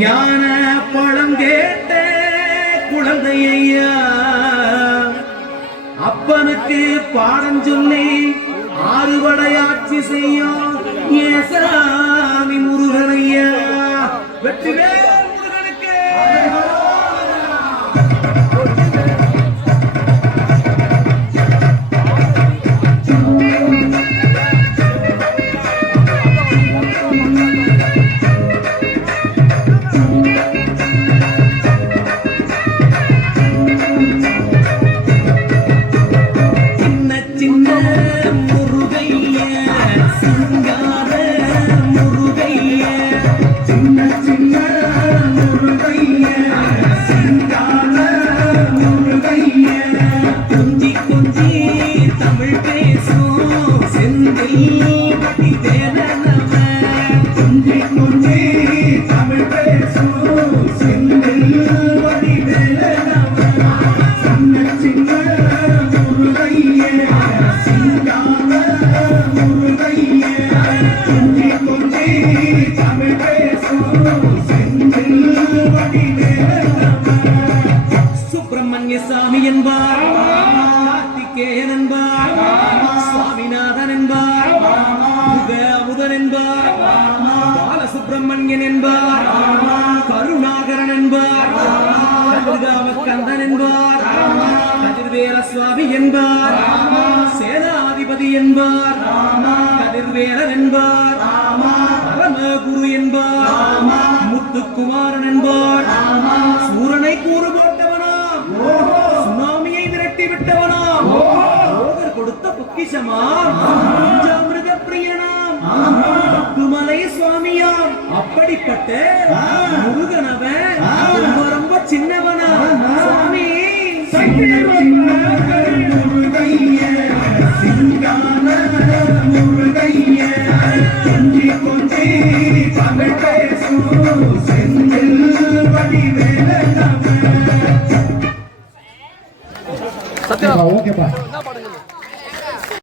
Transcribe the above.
ஞான பழம் கேட்ட குழந்தையா அப்பனுக்கு பாடம் சொல்லி ஆறுபடையாட்சி செய்யும் ஏசாமி முருகனையா வெற்றிவே சுப்பிரமணிய சாமி என்பார், கார்த்திகேயன் என்பார், சுவாமிநாதன் என்பார், முகமுதன் என்பார், பாலசுப்பிரமணியன் என்பார், கருணாகரன் என்பார், கந்தன் என்பார், கதிர்வேல சுவாமி என்பார், சேனாதிபதி என்பார், கதிர்வேலன் என்பார், பரமகுரு என்பார், முத்துக்குமாரன் என்பார், சூரனை கூறு போட்டவனாம், சுனாமியை விரட்டி விட்டவனாம், கொடுத்த பொக்கிஷமாம், பஞ்சாமிர்த பிரியனாம், பத்துமலை சுவாமியாம். அப்படிப்பட்ட முருகனவன் ரொம்ப ரொம்ப சின்னவனா சுவாமி சத்யா ஓகேப்பா.